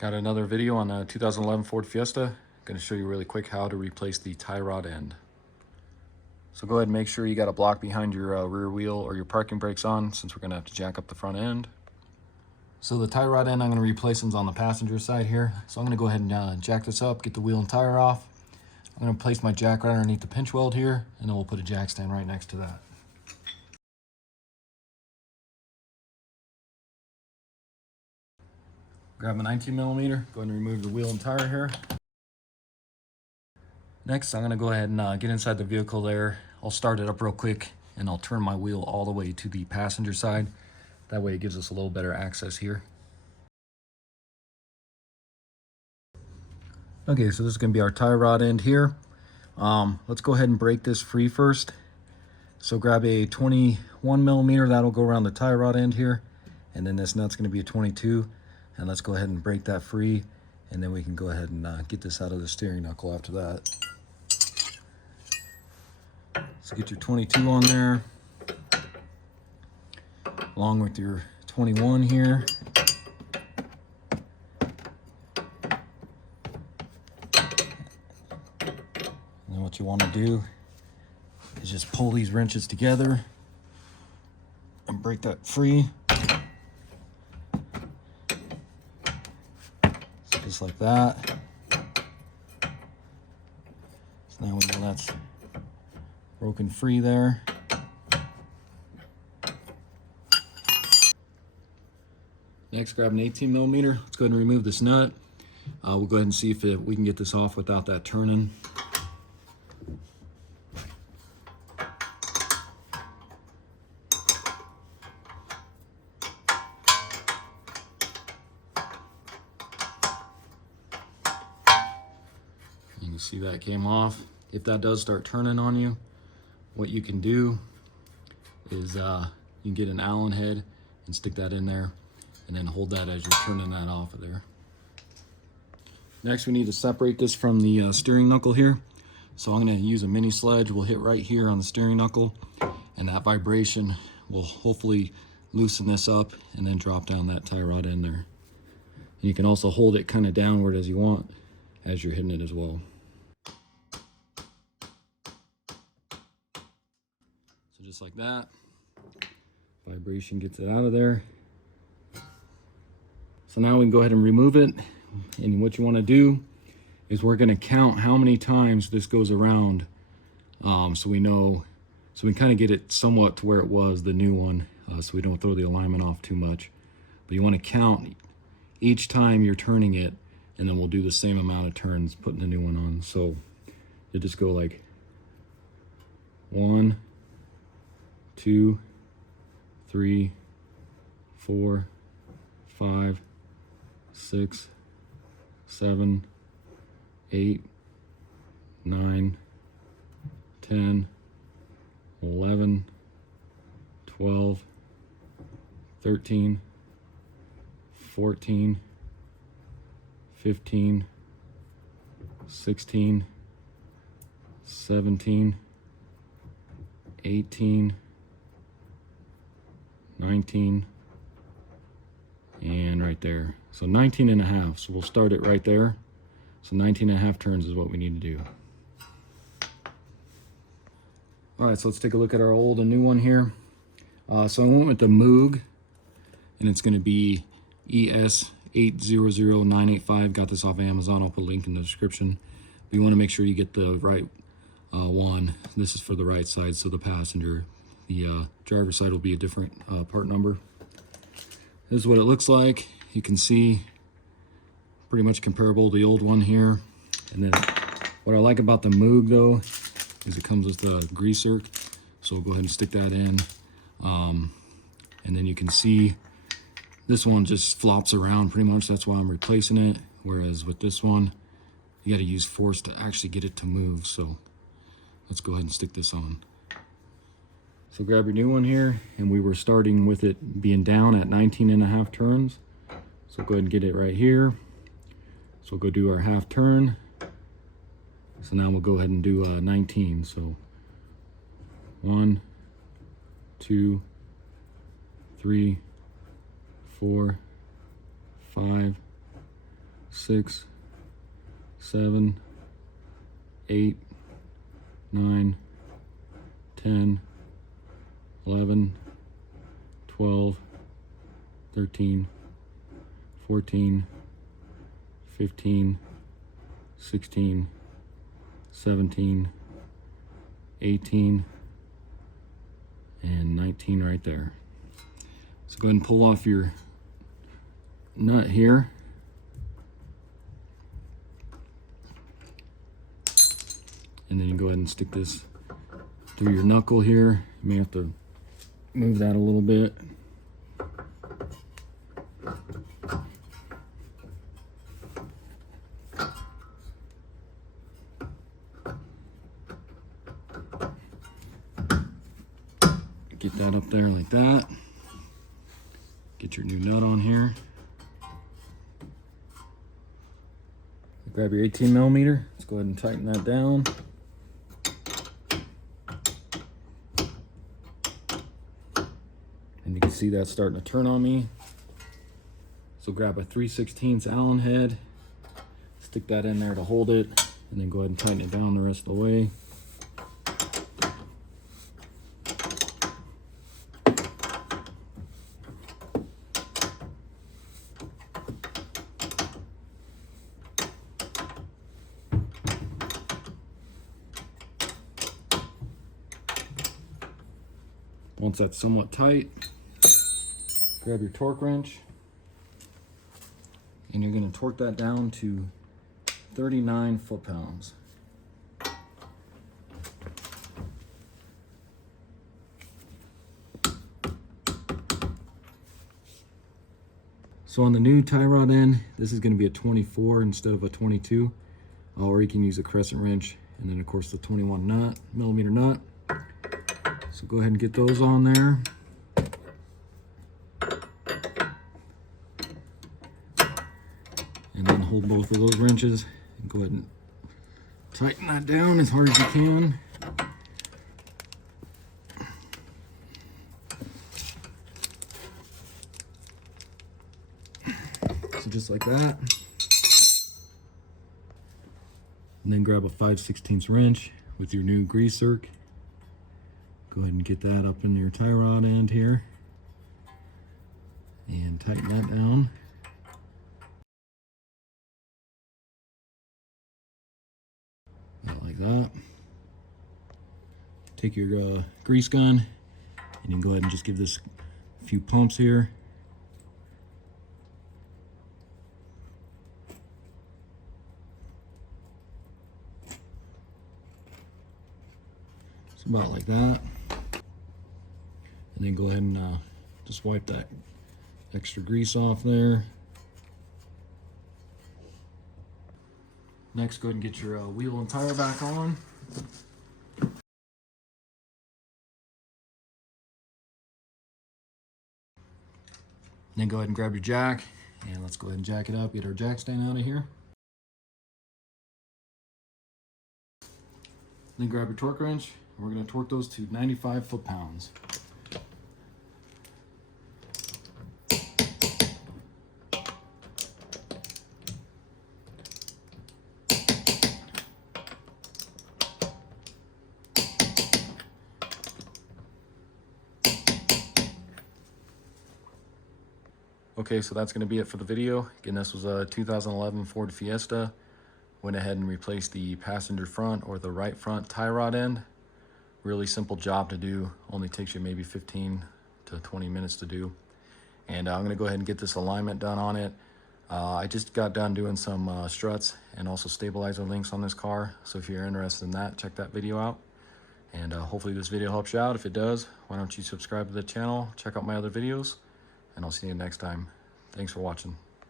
Got another video on a 2011 Ford Fiesta. Going to show you really quick how to replace the tie rod end. So go ahead and make sure you got a block behind your rear wheel or your parking brakes on, since we're going to have to jack up the front end. So the tie rod end, I'm going to replace them on the passenger side here. So I'm going to go ahead and jack this up, get the wheel and tire off. I'm going to place my jack right underneath the pinch weld here, and then we'll put a jack stand right next to that. Grab a 19mm, go ahead and remove the wheel and tire here. Next, I'm going to go ahead and get inside the vehicle there. I'll start it up real quick, and I'll turn my wheel all the way to the passenger side. That way it gives us a little better access here. Okay, so this is going to be our tie rod end here. Let's go ahead and break this free first. So grab a 21mm, that'll go around the tie rod end here. And then this nut's going to be a 22. And let's go ahead and break that free. And then we can go ahead and get this out of the steering knuckle after that. So get your 22 on there, along with your 21 here. And then what you want to do is just pull these wrenches together and break that free. So just like that. So now we know that's broken free there. Next, grab an 18mm. Let's go ahead and remove this nut. We'll go ahead and see if we can get this off without that turning. You can see that came off. If that does start turning on you, what you can do is you can get an Allen head and stick that in there, and then hold that as you're turning that off of there. Next, we need to separate this from the steering knuckle here. So I'm going to use a mini sledge. We'll hit right here on the steering knuckle, and that vibration will hopefully loosen this up and then drop down that tie rod in there. And you can also hold it kind of downward as you want as you're hitting it as well. So just like that, vibration gets it out of there. So now we can go ahead and remove it. And what you want to do is we're going to count how many times this goes around, so we know, so we kind of get it somewhat to where it was the new one, so we don't throw the alignment off too much. But you want to count each time you're turning it, and then we'll do the same amount of turns putting the new one on. So you just go like 1, 2, 3, 4, 5, 6, 7, 8, 9, 10, 11, 12, 13, 14, 15, 16, 17, 18, 19, and right there. So 19 and a half. So we'll start it right there. So 19 and a half turns is what we need to do. All right, so let's take a look at our old and new one here. So I went with the Moog, and it's going to be ES800985. Got this off Amazon. I'll put a link in the description. But you want to make sure you get the right one. This is for the right side, so the passenger. The driver's side will be a different part number. This is what it looks like. You can see pretty much comparable to the old one here. And then what I like about the Moog though is it comes with a greaser. So we'll go ahead and stick that in. And then you can see this one just flops around pretty much. That's why I'm replacing it. Whereas with this one, you got to use force to actually get it to move. So let's go ahead and stick this on. So grab your new one here, and we were starting with it being down at 19 and a half turns. So go ahead and get it right here. So we'll go do our half turn. So now we'll go ahead and do 19. So 1, 2, 3, 4, 5, 6, 7, 8, 9, 10, 11, 12, 13, 14, 15, 16, 17, 18, and 19 right there. So go ahead and pull off your nut here. And then you go ahead and stick this through your knuckle here. You may have to move that a little bit. Get that up there like that. Get your new nut on here. Grab your 18 millimeter. Let's go ahead and tighten that down. And you can see that's starting to turn on me. So grab a 3/16 Allen head, stick that in there to hold it, and then go ahead and tighten it down the rest of the way. Once that's somewhat tight, grab your torque wrench, and you're going to torque that down to 39 foot-pounds. So on the new tie rod end, this is going to be a 24 instead of a 22, or you can use a crescent wrench, and then of course the 21 millimeter nut. So go ahead and get those on there. And then hold both of those wrenches and go ahead and tighten that down as hard as you can. So just like that. And then grab a 5/16 wrench with your new grease zerk. Go ahead and get that up in your tie rod end here and tighten that down. About like that. Take your grease gun and you can go ahead and just give this a few pumps here. It's about like that. And then go ahead and just wipe that extra grease off there. Next, go ahead and get your wheel and tire back on. Then go ahead and grab your jack, and let's go ahead and jack it up, get our jack stand out of here. Then grab your torque wrench, and we're going to torque those to 95 foot-pounds. Okay, so that's going to be it for the video. Again, this was a 2011 Ford Fiesta. Went ahead and replaced the passenger front or the right front tie rod end. Really simple job to do. Only takes you maybe 15 to 20 minutes to do. And I'm going to go ahead and get this alignment done on it. I just got done doing some struts and also stabilizer links on this car. So if you're interested in that, check that video out. And hopefully this video helps you out. If it does, why don't you subscribe to the channel, check out my other videos, and I'll see you next time. Thanks for watching.